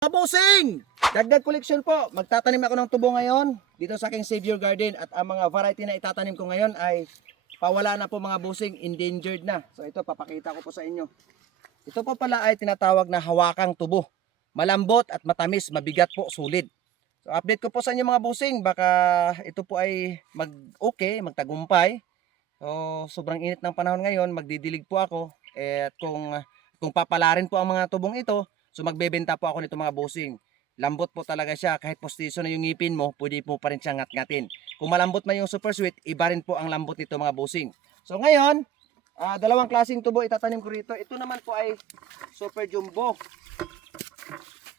Mga bossing! Dagdag collection po. Magtatanim ako ng tubo ngayon dito sa aking Savior Garden at ang mga variety na itatanim ko ngayon ay pawala na po mga bossing, endangered na. So ito papakita ko po sa inyo. Ito po pala ay tinatawag na hawakang tubo. Malambot at matamis, mabigat po, sulit. So update ko po sa inyo mga bossing, baka ito po ay magtagumpay. So sobrang init ng panahon ngayon, magdidilig po ako. At kung papalarin po ang mga tubong ito, so magbebenta po ako nito mga bossing. Lambot po talaga siya, kahit postiso na yung ngipin mo, pwede po pa rin siyang ngat-ngatin. Kung malambot man yung super sweet, iba rin po ang lambot nito mga bossing. So ngayon, dalawang klaseng tubo itatanim ko rito. Ito naman po ay super jumbo.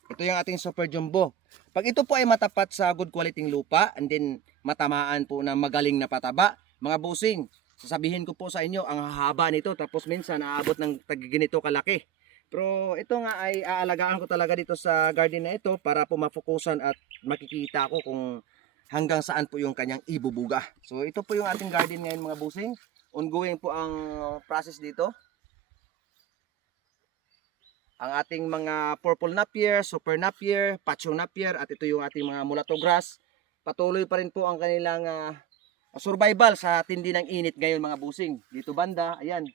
Ito yung ating super jumbo. Pag ito po ay matapat sa good quality lupa, and then matamaan po ng magaling na pataba, mga bossing, sasabihin ko po sa inyo, ang haba nito, tapos minsan aabot ng ganito kalaki. Pero ito nga ay aalagaan ko talaga dito sa garden na ito para po mafokusan at makikita ko kung hanggang saan po yung kanyang ibubuga. So ito po yung ating garden ngayon mga bossing. Ongoing po ang process dito. Ang ating mga purple napier, super napier, pacho napier at ito yung ating mga mulatto grass. Patuloy pa rin po ang kanilang survival sa tindi ng init ngayon mga bossing. Dito banda, ayan,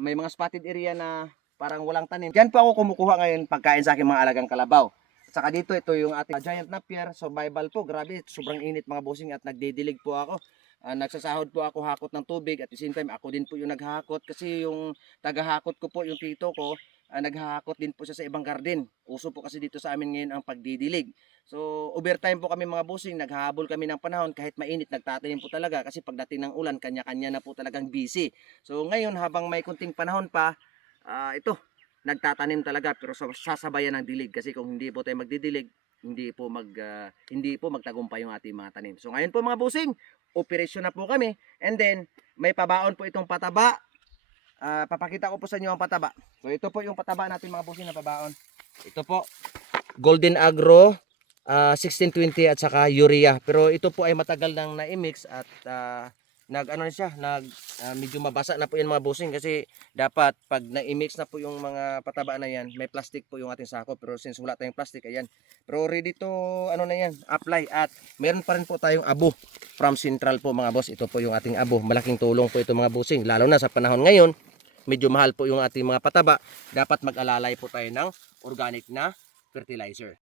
may mga spotted area na parang walang tanim. Yan po ako kumukuha ngayon pagkain sa aking mga alagang kalabaw. At saka dito, ito yung ating giant napier, survival po. Grabe, sobrang init mga bossing at nagdidilig po ako. Nagsasahod po ako hakot ng tubig at the same time ako din po yung naghahakot kasi yung tagahakot ko po, yung tito ko, naghahakot din po siya sa ibang garden. Uso po kasi dito sa amin ngayon ang pagdidilig. So overtime po kami mga bossing, naghahabol kami ng panahon kahit mainit, nagtatanim po talaga kasi pagdating ng ulan, kanya-kanya na po talagang busy. So ngayon habang may kunting panahon pa, ito, nagtatanim talaga pero sasabayan ng dilig kasi kung hindi po tayo magdidilig, hindi po magtagumpay yung ating mga tanim. So ngayon po mga bossing, operasyon na po kami and then may pabaon po itong pataba. Papakita ko po sa inyo ang pataba. So ito po yung pataba natin mga bossing na pabaon. Ito po, Golden Agro 1620 at saka urea. Pero ito po ay matagal nang na-mix at medyo mabasa na po yan mga bossing kasi dapat pag na-mix na po yung mga pataba na yan, may plastic po yung ating sako pero since wala tayong plastic, ayan. Pero ready to apply at meron pa rin po tayong abo from Central po mga boss. Ito po yung ating abo. Malaking tulong po ito mga bossing lalo na sa panahon ngayon. Medyo mahal po yung ating mga pataba. Dapat mag-alalay po tayo ng organic na fertilizer.